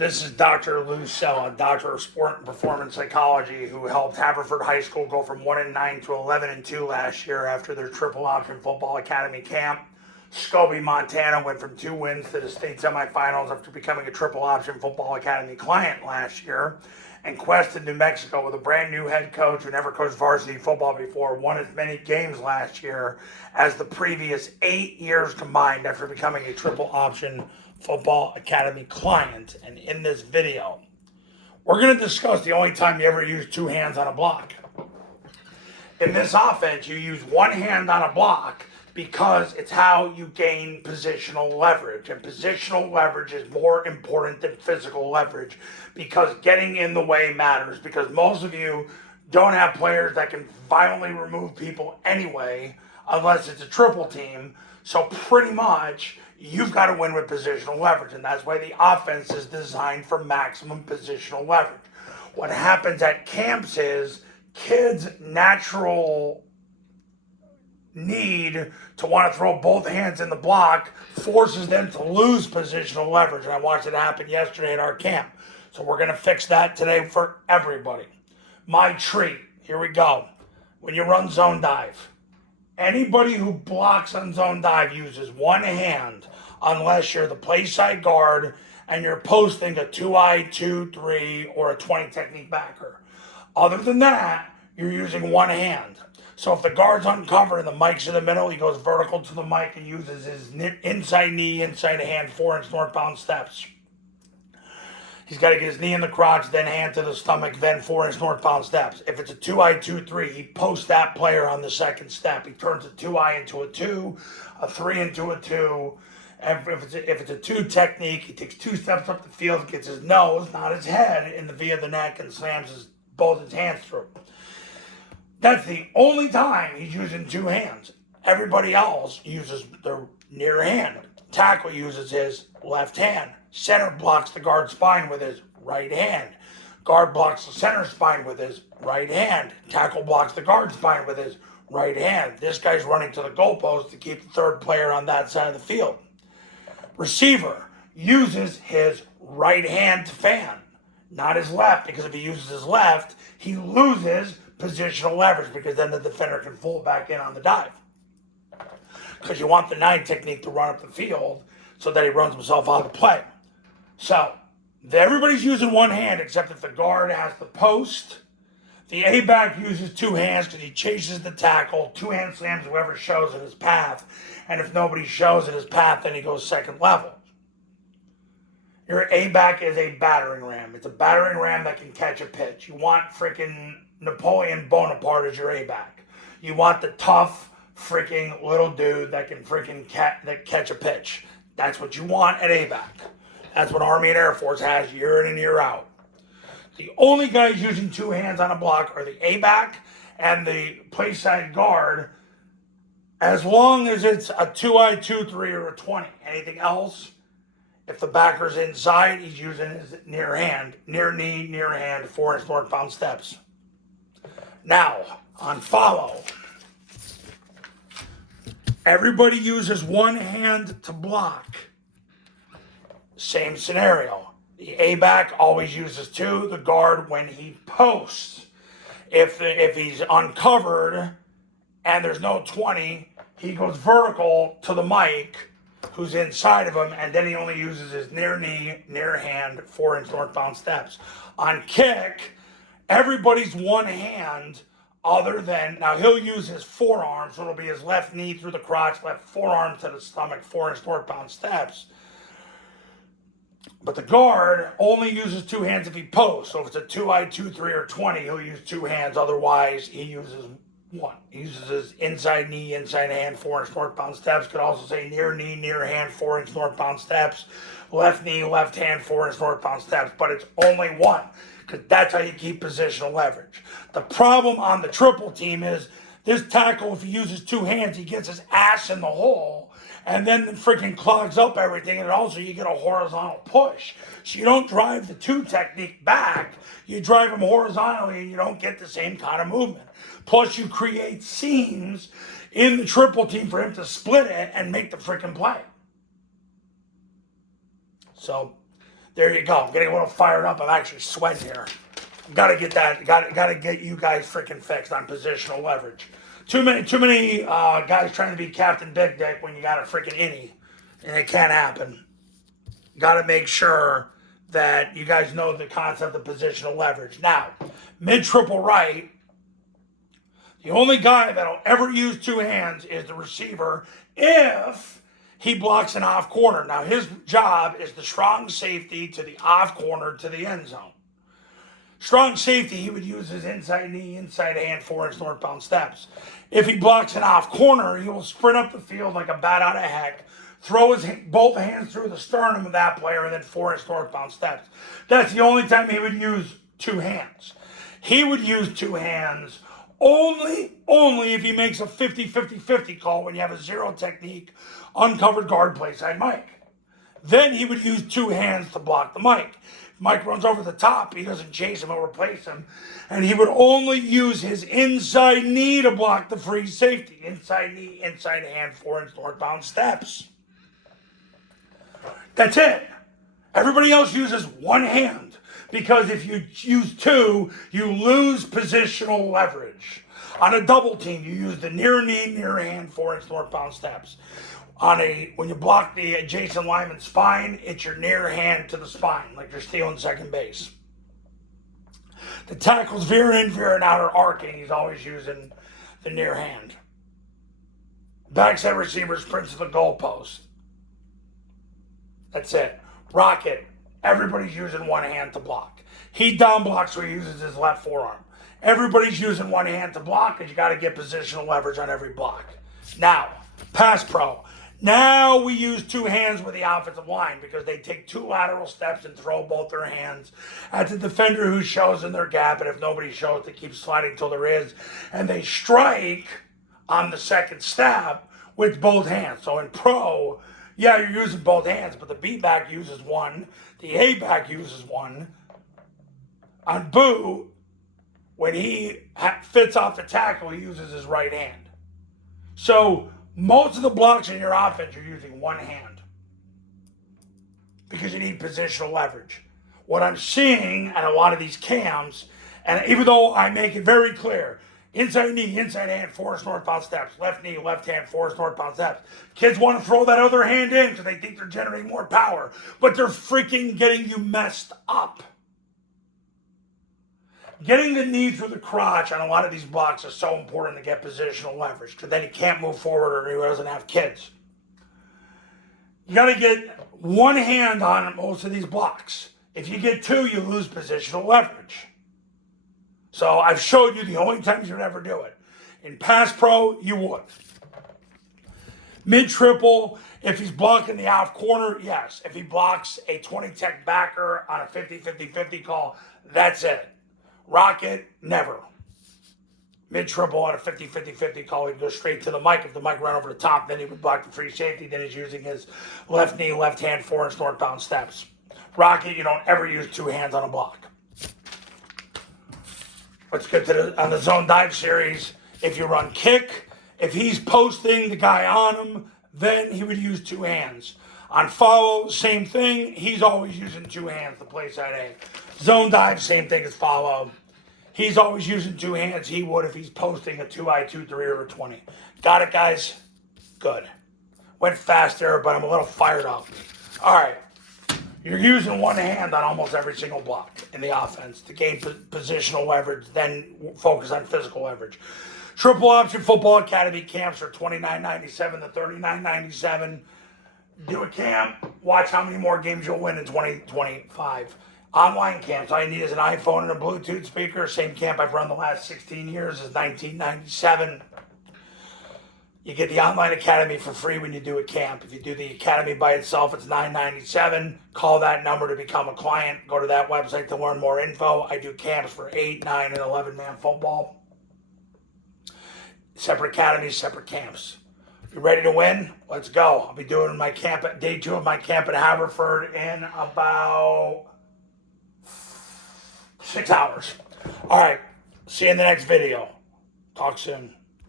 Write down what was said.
This is Dr. Lou Sella, Doctor of Sport and Performance Psychology, who helped Haverford High School go from 1-9 to 11-2 last year after their Triple Option Football Academy camp. Scobie, Montana went from 2 wins to the state semifinals after becoming a Triple Option Football Academy client last year. And Quest in New Mexico, with a brand new head coach who never coached varsity football before, won as many games last year as the previous 8 years combined after becoming a Triple Option Football Academy client. And in this video, we're going to discuss the only time you ever use 2 hands on a block. In this offense, you use 1 hand on a block because it's how you gain positional leverage. And positional leverage is more important than physical leverage because getting in the way matters, because most of you don't have players that can violently remove people anyway unless it's a triple team. So pretty much you've got to win with positional leverage, and that's why the offense is designed for maximum positional leverage. What happens at camps is kids' natural need to want to throw both hands in the block forces them to lose positional leverage, and I watched it happen yesterday at our camp. So we're going to fix that today for everybody. My treat, here we go. When you run zone dive, anybody who blocks on zone dive uses 1 hand unless you're the play side guard and you're posting a 2-eye, 2-3, or a 20 technique backer. Other than that, you're using 1 hand. So if the guard's uncovered and the mic's in the middle, he goes vertical to the mic and uses his inside knee, inside hand, 4-inch northbound steps. He's got to get his knee in the crotch, then hand to the stomach, then 4-inch northbound steps. If it's a 2-eye, 2-3, he posts that player on the second step. He turns a 2-eye into a 2, a 3 into a 2. And if it's a 2 technique, he takes 2 steps up the field, gets his nose, not his head, in the V of the neck and slams both his hands through. That's the only time he's using 2 hands. Everybody else uses their near hand. Tackle uses his left hand. Center blocks the guard spine with his right hand. Guard blocks the center spine with his right hand. Tackle blocks the guard spine with his right hand. This guy's running to the goalpost to keep the third player on that side of the field. Receiver uses his right hand to fan, not his left, because if he uses his left, he loses positional leverage, because then the defender can fold back in on the dive. Because you want the 9 technique to run up the field so that he runs himself out of the play. So everybody's using 1 hand except if the guard has the post. The A-back uses 2 hands because he chases the tackle, 2 hand slams whoever shows in his path, and if nobody shows in his path, then he goes second level. Your A-back is a battering ram. It's a battering ram that can catch a pitch. You want freaking Napoleon Bonaparte as your A-back. You want the tough freaking little dude that can freaking catch a pitch. That's what you want at A-back. That's what Army and Air Force has year in and year out. The only guys using 2 hands on a block are the A-back and the play side guard, as long as it's a 2-eye, 2-3, or a 20. Anything else, if the backer's inside, he's using his near hand, near knee, near hand, 4-inch northbound steps. Now, on follow, everybody uses 1 hand to block. Same scenario. The A-back always uses 2, the guard when he posts. If he's uncovered and there's no 20, he goes vertical to the mic, who's inside of him, and then he only uses his near knee, near hand, 4-inch northbound steps. On kick, everybody's 1 hand other than, now he'll use his forearm, so it'll be his left knee through the crotch, left forearm to the stomach, 4-inch northbound steps. But the guard only uses 2 hands if he posts. So if it's a 2-eye, 2-3, or 20, he'll use 2 hands. Otherwise, he uses 1. He uses his inside knee, inside hand, 4-inch northbound steps. Could also say near knee, near hand, 4-inch northbound steps. Left knee, left hand, 4-inch northbound steps. But it's only 1, because that's how you keep positional leverage. The problem on the triple team is this tackle, if he uses 2 hands, he gets his ass in the hole, and then it freaking clogs up everything, and also you get a horizontal push. So you don't drive the 2 technique back, you drive them horizontally, and you don't get the same kind of movement. Plus you create seams in the triple team for him to split it and make the freaking play. So There you go. I'm getting a little fired up. I'm actually sweating here. Gotta get that. Gotta get you guys freaking fixed on positional leverage. Too many guys trying to be Captain Big Dick when you got a freaking innie, and it can't happen. Gotta make sure that you guys know the concept of positional leverage. Now, mid triple right, the only guy that'll ever use two hands is the receiver if he blocks an off corner. Now, his job is the strong safety to the off corner to the end zone. Strong safety, he would use his inside knee, inside hand, 4-inch northbound steps. If he blocks an off corner, he will sprint up the field like a bat out of heck, throw his both hands through the sternum of that player, and then 4-inch northbound steps. That's the only time he would use two hands. He would use two hands only if he makes a 50-50-50 call when you have a zero technique, uncovered guard play side Mike. Then he would use two hands to block the Mike. Mike runs over the top, he doesn't chase him or replace him, and he would only use his inside knee to block the free safety. Inside knee, inside hand, 4-inch northbound steps. That's it. Everybody else uses one hand, because if you use two, you lose positional leverage. On a double team, you use the near knee, near hand, 4-inch northbound steps. When you block the adjacent lineman's spine, it's your near hand to the spine, like you're stealing second base. The tackle's veering in, veering out, or arcing. He's always using the near hand. Backside receiver sprints to the goalpost. That's it. Rocket, everybody's using one hand to block. He down blocks, so he uses his left forearm. Everybody's using one hand to block, because you got to get positional leverage on every block. Now, pass pro. Now we use two hands with the offensive line, because they take two lateral steps and throw both their hands at the defender who shows in their gap, and if nobody shows, they keep sliding till there is, and they strike on the second step with both hands. So in pro, yeah, you're using both hands, but the B back uses one, the A back uses one. On Boo, when he fits off the tackle, he uses his right hand. So most of the blocks in your offense are using one hand, because you need positional leverage. What I'm seeing at a lot of these cams, and even though I make it very clear, inside knee, inside hand, 4-inch northbound steps, left knee, left hand, 4-inch northbound steps. Kids want to throw that other hand in because they think they're generating more power, but they're freaking getting you messed up. Getting the knee through the crotch on a lot of these blocks is so important to get positional leverage, because then he can't move forward or he doesn't have kids. You got to get one hand on most of these blocks. If you get two, you lose positional leverage. So I've showed you the only times you would ever do it. In pass pro, you would. Mid triple, if he's blocking the off corner, yes. If he blocks a 20 tech backer on a 50-50-50 call, that's it. Rocket, never. Mid triple on a 50-50-50 call, he'd go straight to the mic. If the mic ran over the top, then he would block the free safety. Then he's using his left knee, left hand, 4-inch northbound steps. Rocket, you don't ever use two hands on a block. Let's get to on the zone dive series. If you run kick, if he's posting the guy on him, then he would use two hands. On follow, same thing. He's always using two hands to play side A. Zone dive, same thing as follow. He's always using two hands. He would if he's posting a 2-eye, 2-3, or a 20. Got it, guys? Good. Went fast there, but I'm a little fired up. All right. You're using one hand on almost every single block in the offense to gain positional leverage, then focus on physical leverage. Triple Option Football Academy camps are $29.97 to $39.97. Do a camp. Watch how many more games you'll win in 2025. Online camps, all you need is an iPhone and a Bluetooth speaker. Same camp I've run the last 16 years is $19.97. You get the online academy for free when you do a camp. If you do the academy by itself, it's $9.97. Call that number to become a client. Go to that website to learn more info. I do camps for 8, 9, and 11-man football. Separate academies, separate camps. You ready to win? Let's go. I'll be doing my camp at day 2 of my camp at Haverford in about 6 hours. All right. See you in the next video. Talk soon.